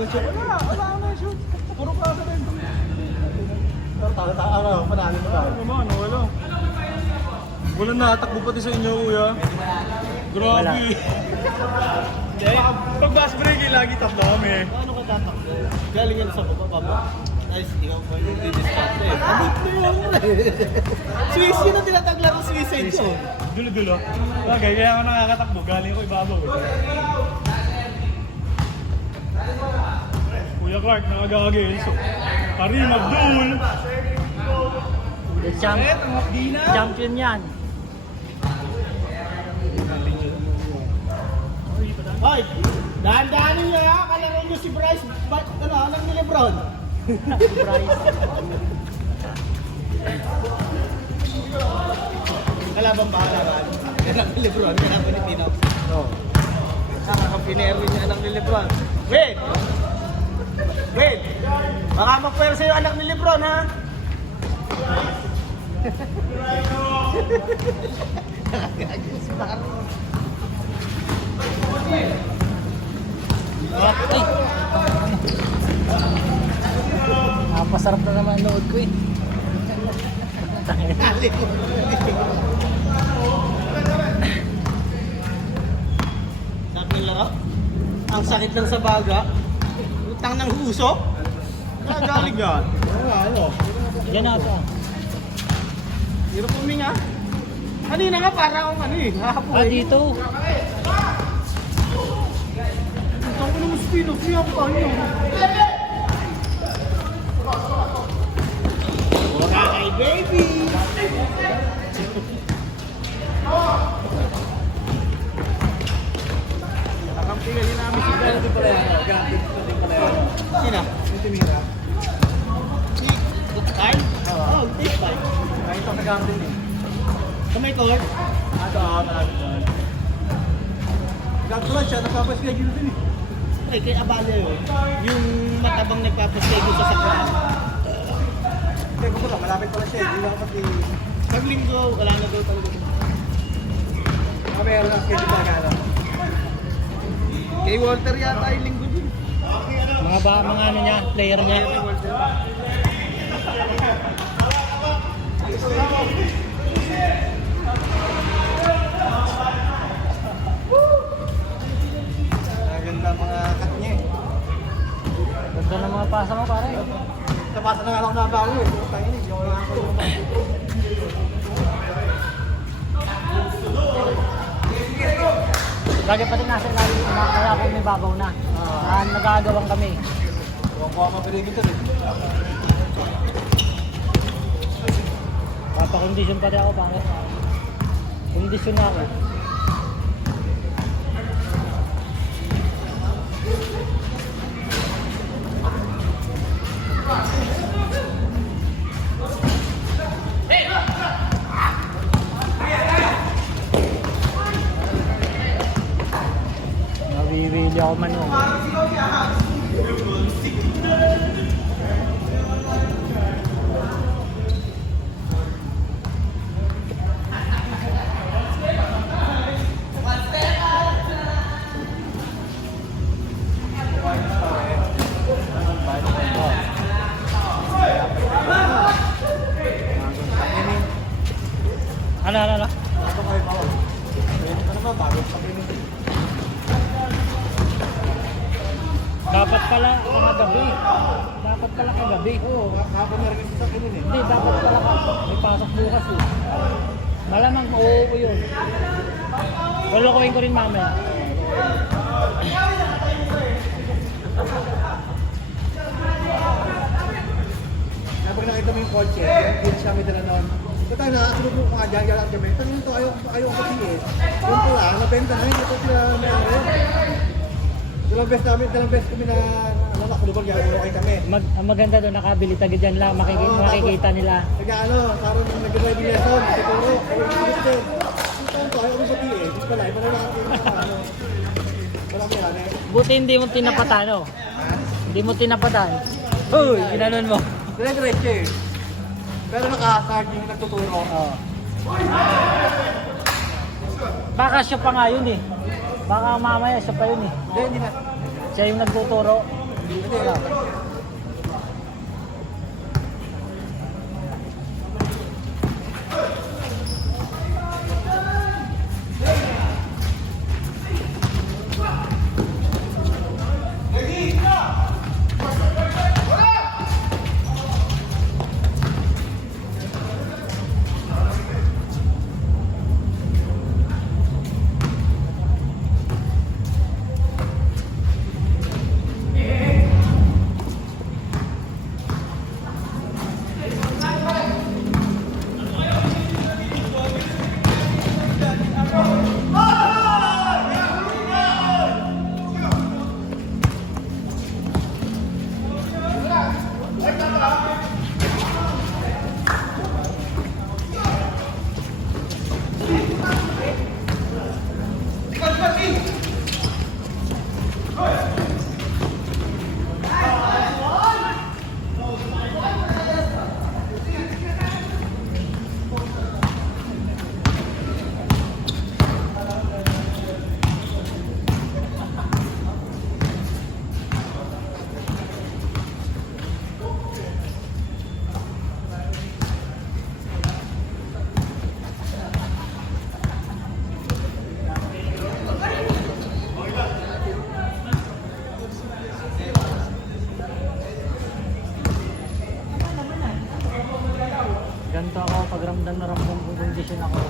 ng shoot. Wala na yung shoot. Puro klase rin. Tala-tala, panalo mo tayo. Naman, wala. Wala natakbo pati sa inyo, kuya. Grabe. Pag bus break, lagi tatlo kami. Ano ka tatakbo? Galing yan sa baba. Nice, ikaw mo yung di-discount eh. Abot mo yun Swiss yun ang tinatagla ng suicide yun. Dulo-dulo. Okay, kaya ako nakakatakbo. Galing ko ibabaw. Kuya Clark, nakagagay. So, Karim Abdul. Champion yan. Hoy! Dahan-dahanin niyo ha! Kalaro niyo si Bryce. Alam ni Lebron. Kalaban ba? Anak ni Lebron. Kalaban ni Pino. Oo. Nakakapinero niya anak ni Lebron. Wait! Wait! Baka magpwersa yung anak ni Lebron ha? Si Bakar. Napasarap na naman ang load ko eh. Sabi ng laro, ang sakit lang sa baga, utang ng huso. Nagaling yan. Ano? Yan na ito. Hirap huminga. Kanina nga para akong ano eh, hahapoy. Dito. Ang ko naman spin-off siya ako tayo. Okay, baby! Nakampigalin namin si Gala. Ito pala yan. Ito pala yan. Sina? Ito mira. Si Tay? Oo, take Tay. Kahit ako nag-amping eh. Kamay court? Ato, marami doon. Gagawin siya, nagpapaschedule din eh. Ay, kay Abale yun. Yung matabang nagpapaschedule sa sakyan. Hindi ko pala, malapit pala siya. Hindi lang pati... Pag linggo, wala na daw talaga. Meron ang schedule na gano'n. Kay Walter yata yung linggo din. Mga ano niya, player niya. Maganda mga cut niya eh. Ganda ng mga pasa mo pare. Tapasa na nga ako nabago eh. Tangin eh, yung mga ako. Bagay pati nasa ilalim na kaya kung may babaw na. Nagagawang kami. Huwag ko ang mapirigil ito eh. Papakondisyon pa rin ako pare. Kondisyon na ako. Nawiwili ako man o. Ano? Ito kayo pa. Ano ba, bago pa rin. Dapat pala kagabi. Dapat pala kagabi. Oo, hapon na rin sa akin eh. Hindi, dapat pala ka. May pasok bukas eh. Malamang mauupo yun. Lulukuhin ko rin mamaya. Kapag nakita mo yung kotse, yung siya may dala noon. So tayo nakasunod mo mga dyan at kami. Tanong ito, ayaw ko kasi eh. Yung pala, nabenta na yun. Ito sila meron. Dalawang best kami na nakulubag yan. Okay kami. Ang maganda doon, nakabili taga dyan lang. Makikita nila. Parang nag-driving lesson. Siguro, ito, ayaw ko pati eh. Dito pala, iba na lang marami yan eh. Buti hindi mo tinapatan, no? Hindi mo tinapatan. Uy, ginanon mo. Dire-diretso eh. Pero naka-card yung nagtuturo. Oo. Baka siya pa nga yun eh. Baka mamaya siya pa yun eh. Hindi na. Siya yung nagtuturo. Wala. Ganito ako, pag ramdam na ramdam kong kondisyon ako.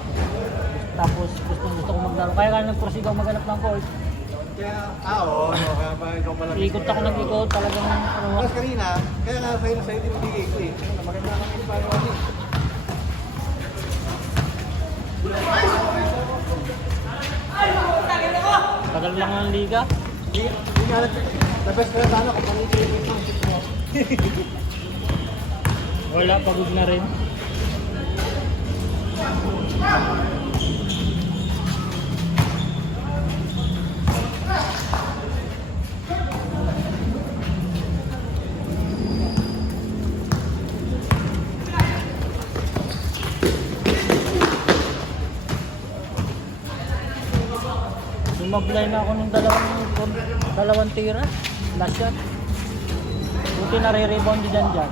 Tapos gusto ko maglaro. Kaya nag-proceed ako maghanap ng court. Kaya, oo, kaya ba ikaw pala. Ikot ako ng ikot, talagang ano. Tapos kanina, kaya nga sa'yo tinibigay ko eh. Maganda kami yung paano ano eh. Tagal lang ang liga. Hindi nga lang, the best kaya sana kung pang-iibig ng ship mo. Wala, pagod na rin. Sumablay na ako ng dalawang tira. Last shot. Buti nare-rebound dyan dyan.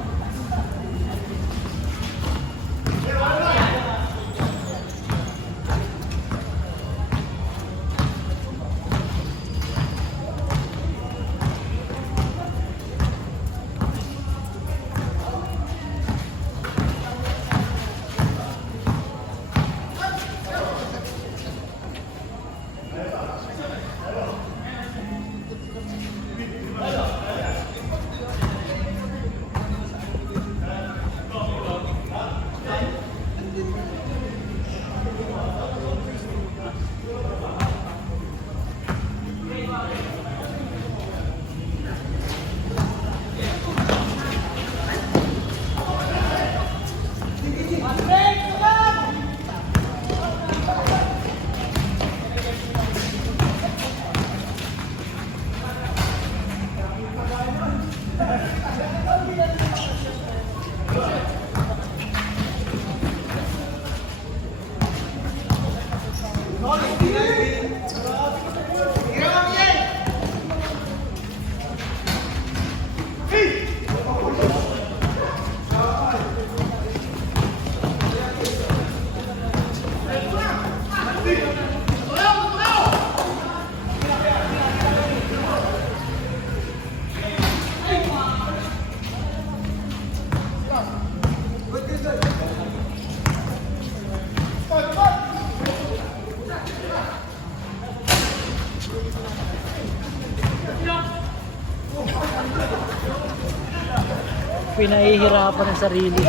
Pinahihirapan ng sarili.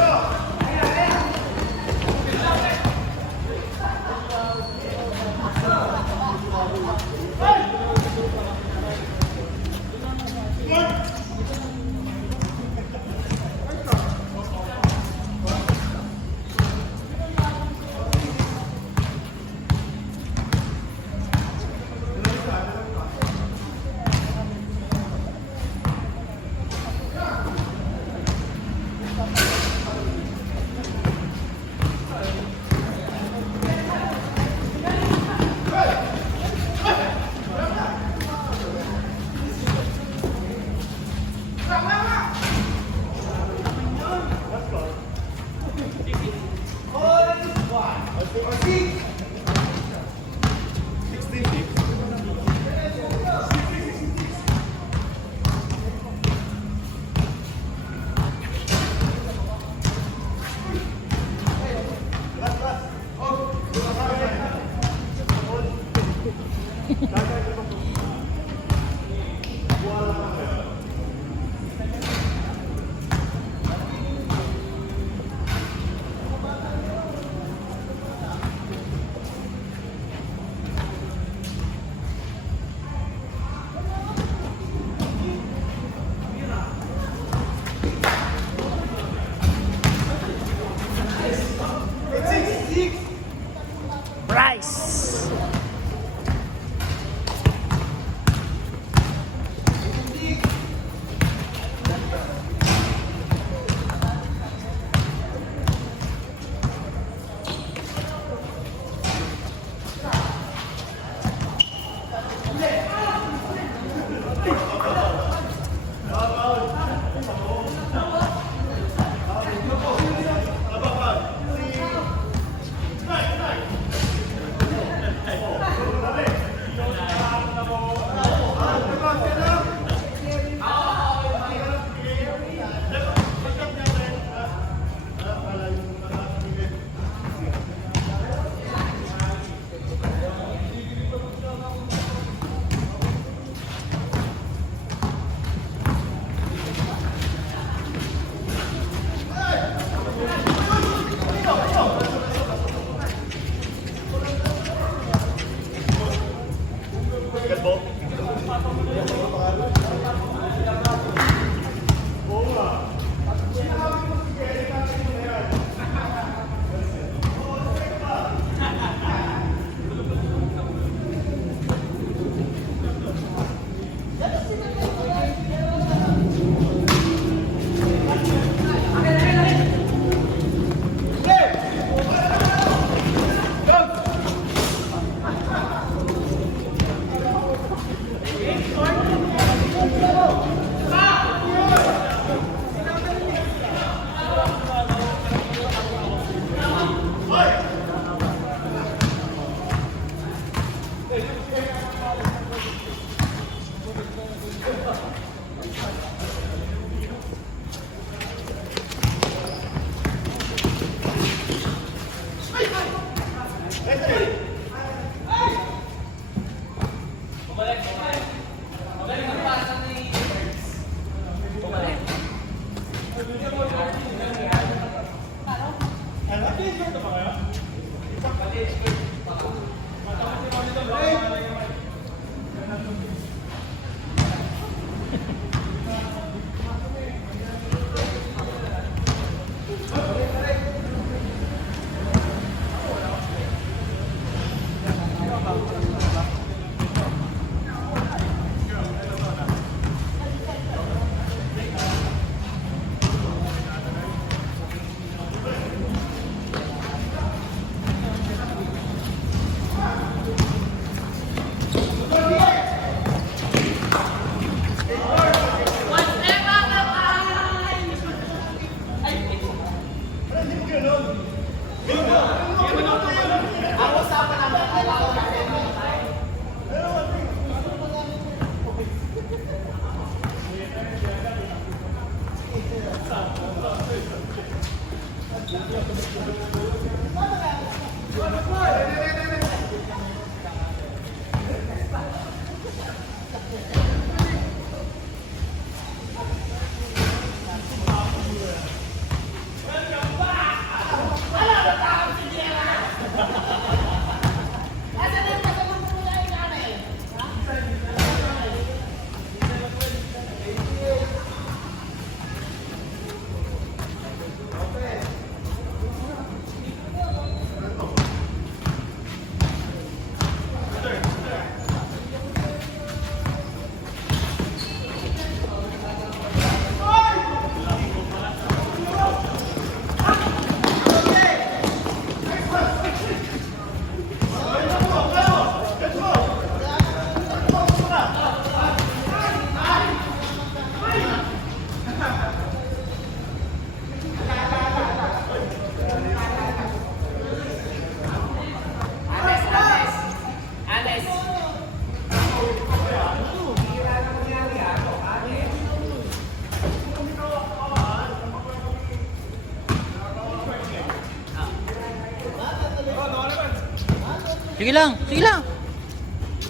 Sige lang, sige lang.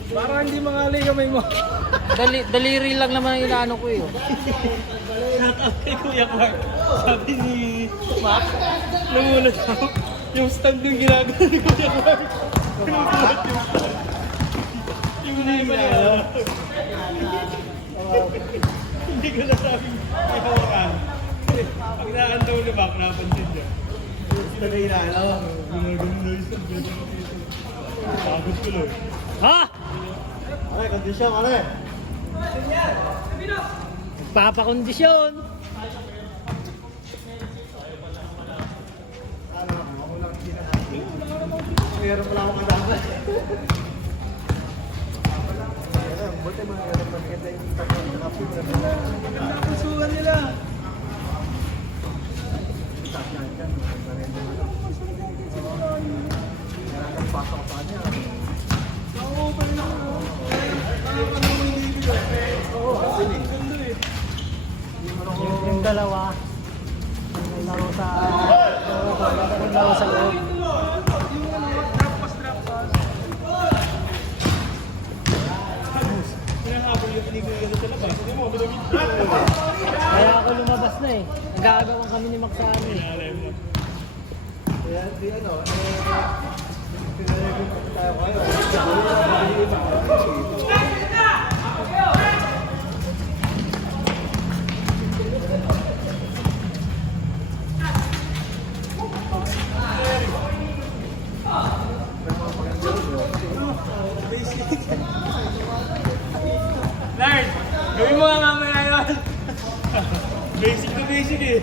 Para hindi mangali kamay mo. Daliri lang naman ang inaano ko eh. Shoutout kay Kuya Clark. Sabi ni Max, namulat ako. Yung stand yung ginagawa ni Kuya Clark. Namulat yung stand. Yung ginagawa. Hindi ko na sabing may hawakan. Pag naandaw ni Mac, napansin niya. Yung stand na ginagawa. Ginagawa na yung stand. Pagod ko lang. Ha? Are, kondisyon, are. Papakondisyon. Meron pala akong kadapat. Buti mga meron maganda yung takot na kapit. Maganda pusuhan nila. Pasok pa niya. Yung dalawa. Yung laro sa loob. Kaya ako lumabas na eh. Nag-aagawan kami ni Max sa amin. Kaya di ano, pinareview tayo kayo. basic eh.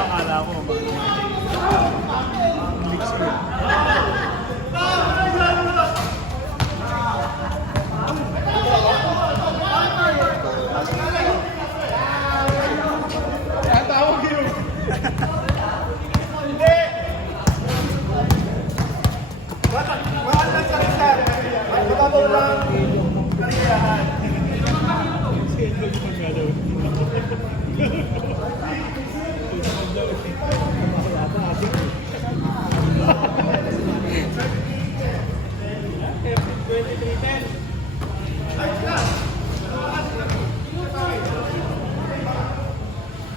Akala ko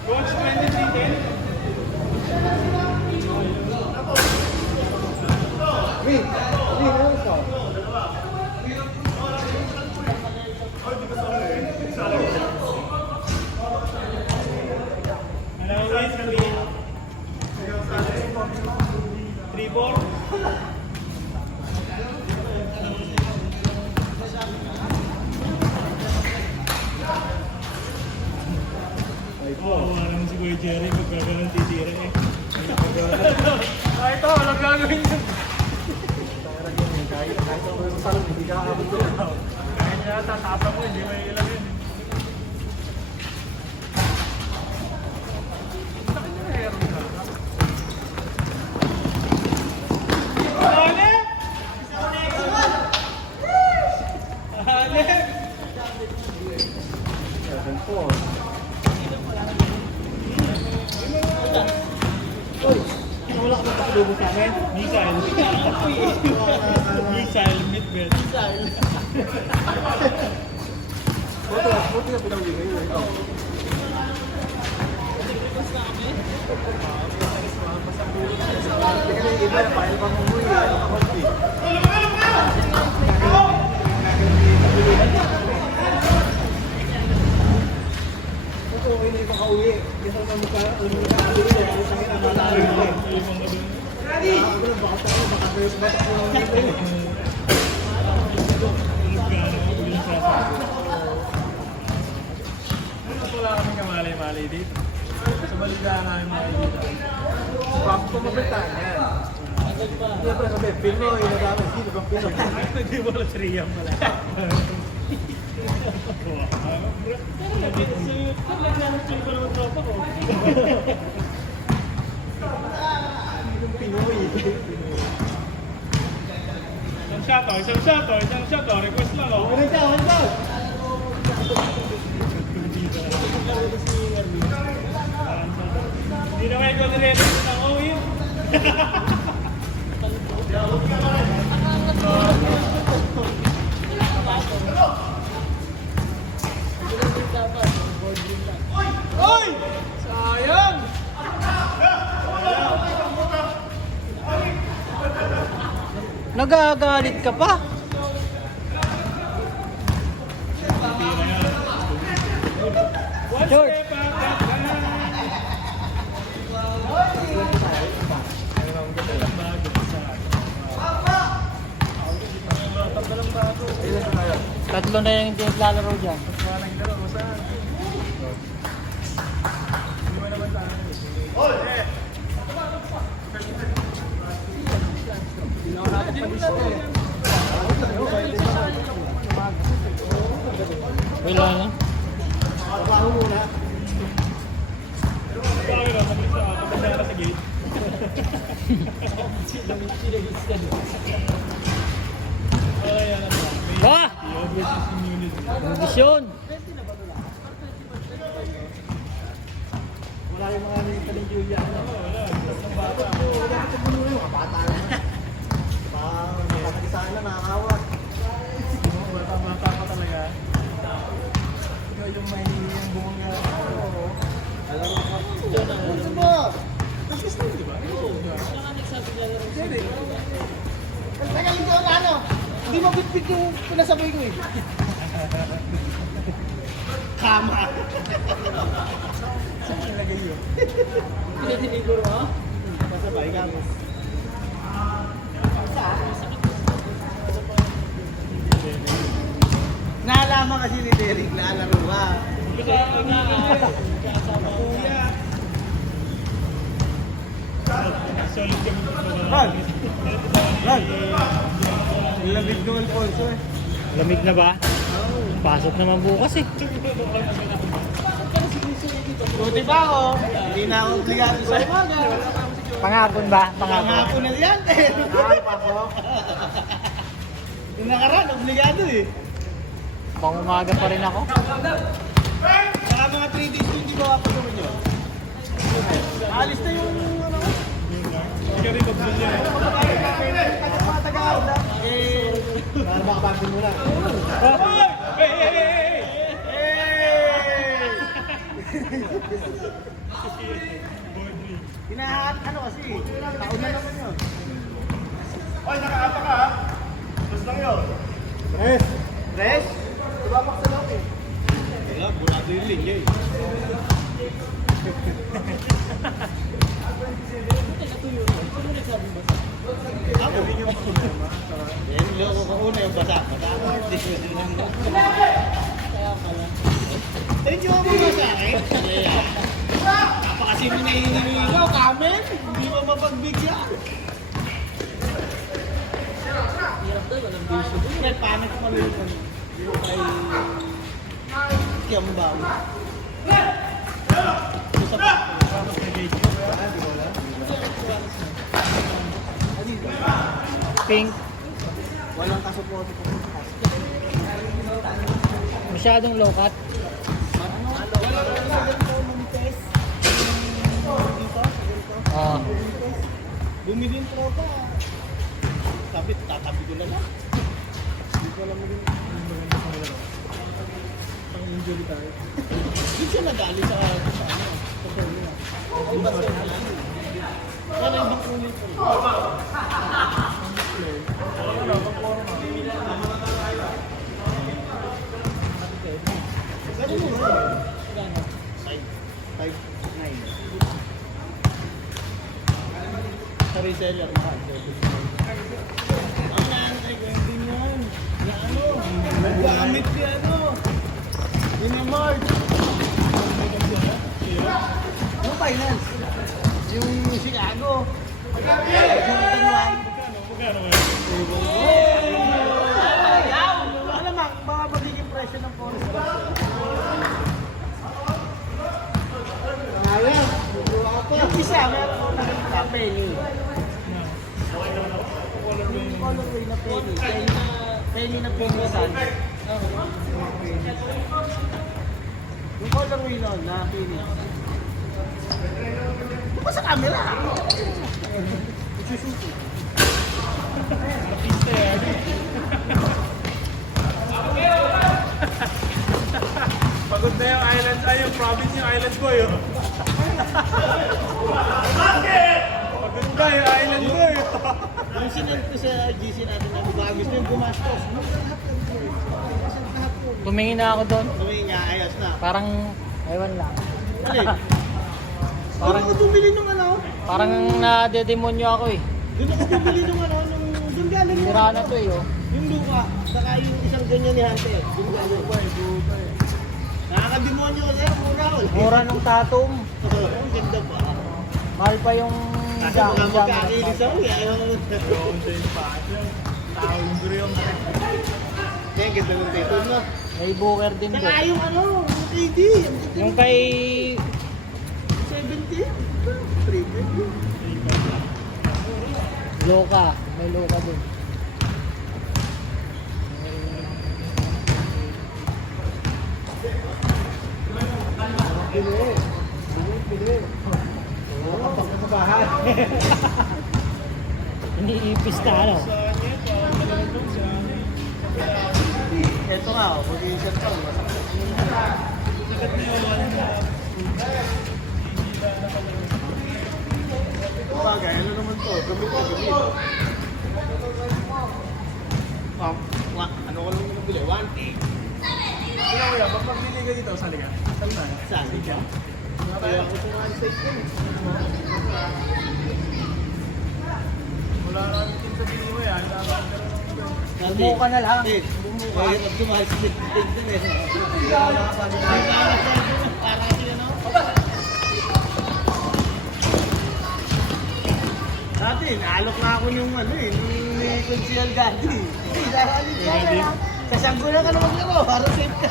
Coach 2310. Wait, ano ito? Always kami 3-4. Parang si Kuya Jerry magkakaroon titira eh. Ito, walang gagawin yun. Kahit ako yung salon, hindi ka abot ko. Kahit nga tatapa mo, hindi may ilang yun. Wala ka ba pakilubo sa amin? Missile. Missile, midbed. Buti na pinawigay yun. Ito. Teka na yung iba, napahil pa mong huli. Nakakonti. Ito, okay na yung makauwi. Ito na mukha, alam mo na nakabili na. Alis ang inamalari mo eh. Ako lang, baka tayo, baka kayo sa bata ko lang dito eh. Wala kaming kamalay-malay dito. Sa balitaan namin mga dito. Pump ko mabitaan yan. Hindi pa sabi, Pinoy na dami. Sino bang Pinoy? Hindi mo lang siriyam pala. Pinoy. Isang shot oh. Request lang oh. Okay na siya. Hindi na may kontrero na uwi. Oy! Sayang! Nagagalit ka pa? One George. step back. Tatlo na yung hindi naglalaro dyan. Wala na. Trabaho muna. Ba! Kondisyon! Wala yung mga nilita ni Julia. Wala. Wala. Mga bata na. Nakakalisahan na, nakakawat. Bata pa talaga. Ikaw yung may yung bunga. Alam mo ka. Ano ba? Kasi sila, di ba? Teka, hindi ako ano. Hindi mo bitbit yung pinasabay ko eh. Kama. Saan nilagay yun? Pinitiniguro mo? Pasabay ka mo. Kasama kasi ni Derek na alaro ha. Ron! Ron! Lamig ng Alfonso eh. Lamig na ba? Pasok naman bukas eh. Buti ba ako? Hindi na ako obligado sa umaga. Pangapon ba? Pangapon. Pangako na yan eh. Yung nakaraan, obligado eh. Pang umaga pa rin ako. Saka mga 3 days hindi ko kapatuloy nyo. Alis na yung ano. Hindi ka rin mag-video. Mga taga-out na. Para makapagpin mo lang. Hinahat ano kasi, taon na naman yun. Oy, nakaapa ka ha? Basta lang yun. Tres. Tres? Tumapak sa loob eh. Wala, burado yung linya eh. Ako? Yan, loko ko una yung basa. Kaya pala. Thank you ako ba sa akin? Napakasi mo na hinihingaw, kamen. Hindi mo mapagbigyan. Hirap doon, walang bisyo doon. Kaya paano ko malupan? Yung kay Kiambaw. Sa pa. Pink. Walang kasuporte po. Masyadong low cut. Oo. Bumili yung tropa. Sabi, tatabi ko na lang. Hindi ko alam mo yung pang-injury tayo. Hindi siya nadali sa ano, sa formula. Iba sa nadali. Kaya ibang kulit ko. Ganun mo ba? 5.9. Sa reseller na. Ang nanay ko yung din yan. Na ano? Naggamit si ano? Dinamart. Yung finance. Yung Chicago. Alam mo, baka magiging presyo ng forest. Ayan. Bubuha ka pa. Yung isa, meron ko nakita, penny. Yung colorway na penny. Penny na penny sun. Yung colorway nun na penny. Di ba sa camera? Isusuko. Pagod na yung islands, ay yung province yung islands ko yun. Pagod na yung island ko yun. Yung sinend ko sa GC natin na baka gusto yung gumastos. Tumingin na ako doon. Sabi niya, ayos na. Parang, ewan lang. Alin? Parang ako bumili nung ano? Parang nadedemonyo ako eh. Doon ako bumili nung ano, doon galing yung Sira na to eh oh. yung lupa, saka yung isang ganyan ni Hante. Doon galing pa eh, lupa eh. Nakakademonyo ko sa'yo, mura ko. Mura nung tatom. Ang ganda pa. Mahal pa yung Kasi mga magkakilis ako, ayaw mo. Tao yung guriong. Kaya ang ganda ng dito na. May booker din Saka doon. yung ano, yung KD. Yung kay 70. 300. Loka. May Loka doon. Bili. Wala ka pa sa bahay. Iniipis na ano. Ito nga, position pa. Bagay, ano naman to? Gamit na gamit. Ano ko lang yung nabili? 1K. Kaya kuya, pag magbili ka dito, sali ka. Sali na. Sali ka? Kaya ako sa one side ko. Wala namin din sa bili mo yan. Bumuka na lang. Bumuka. Ay, pag tumakas din eh. Dati, naalok na ako yung ano eh, ni Consial Gandhi. Hindi, sasalin ka na. Sasanggo na ka na maglaro, para safe ka.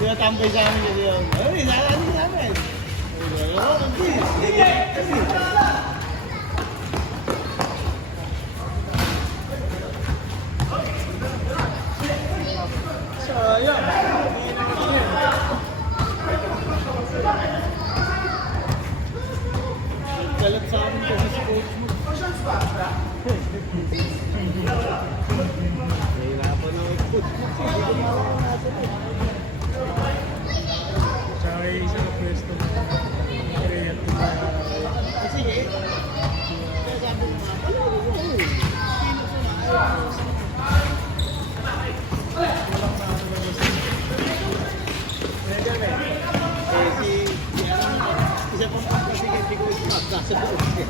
Kaya tambay sa amin yun. Ay, sasalin sa amin. Sayang. Galat sa amin kasi si coach mo. Nahirapan na yung coach mo. Tsaka yung isang pwesto mo. Kaya Sige. Sabi mo nga, wala ko. Isa pang pagkasigat si Coach Mac, nasa buong siya.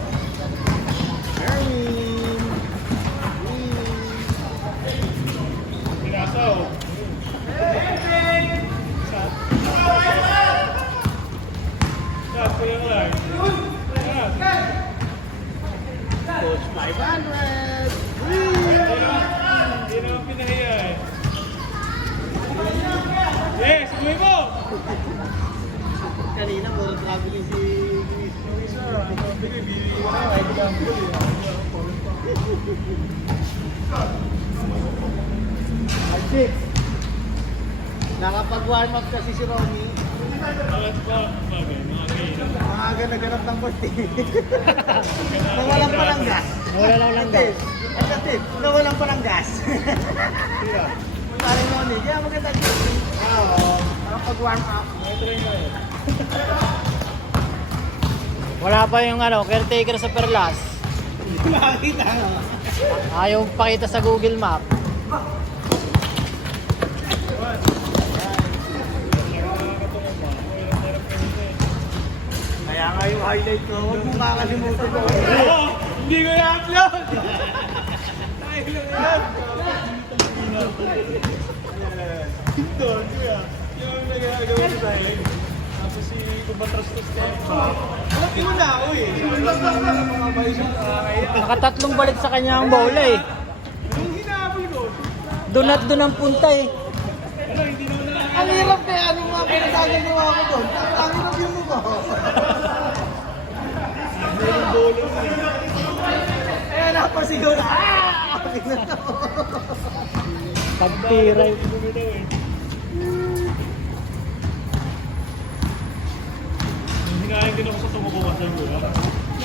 Pinasaw. Shot ko yung lang. Coach 500! Hindi naman pinahiya eh. Yes, tuloy mo! Kanina, puro traveling si Luis. Bili ko na, ay example eh. Alsik! Nakapag-warm up kasi si Ronnie. Alas pa, bagay, mga kailan. Maaga naganap ng konti. Nawalan pa ng gas. Nawalan lang ng gas. Negative. Nawalan pa ng gas. Parang Ronnie, kaya maganda dito. Oo. Nakapag-warm up. Wala pa yung ano, caretaker sa Perlas. Makakita. Ayaw pakita sa Google Map. Kaya nga yung highlight ko, huwag mong kakalimutan ko. Oo, hindi ko i-upload! Ay, lang yan! Doon, kuya. Yung nagagawin ko tayo. Tapos si Kubatrastos Tempa. Alam mo na ako eh. Kubatrastos na ng mga bayo siya nakakaya. Nakatatlong balik sa kanya ang bola eh. Yung hinahabol ko, Doon at doon ang punta eh. ano, hindi naman nakakaya. Ang hirap kaya, anong mga pinagagagawa ko doon? Ang hirap yung mukha. Eh, napasigaw na. Pagtiray. Bumitaw eh. Hinahayin din ako sa tumuko kasi ko.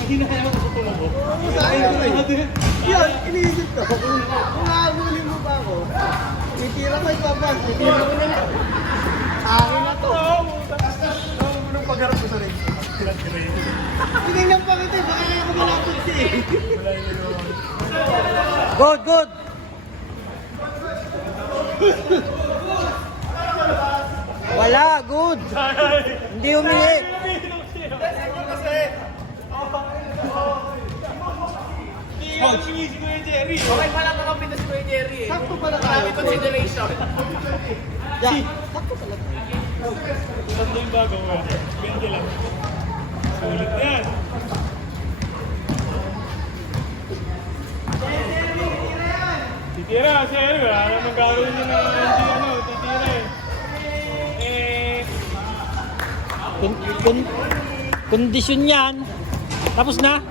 Hinahayin ako sa tumuko. Masahin ko na yun. Yun, iniisip ko. Kung nakagulin mo pa ako, itira ko ipabag. Itira ko na lang. Akin na to. Nung pagharap ko sa rin. Tinignan pa kita, baka kaya ako malapit siya eh. Good, good. Wala, good. Hindi humingi. Okay pala ka kami na si Kuya Jerry eh. Sakto pala Marami tayo. consideration. Yeah, sakto pala tayo. Tatlo yung bago ko. 20 lang. Sulit na yan. Titira kasi wala naman gagawin niya na hindi ano, titira eh. Kondisyon yan. Tapos na.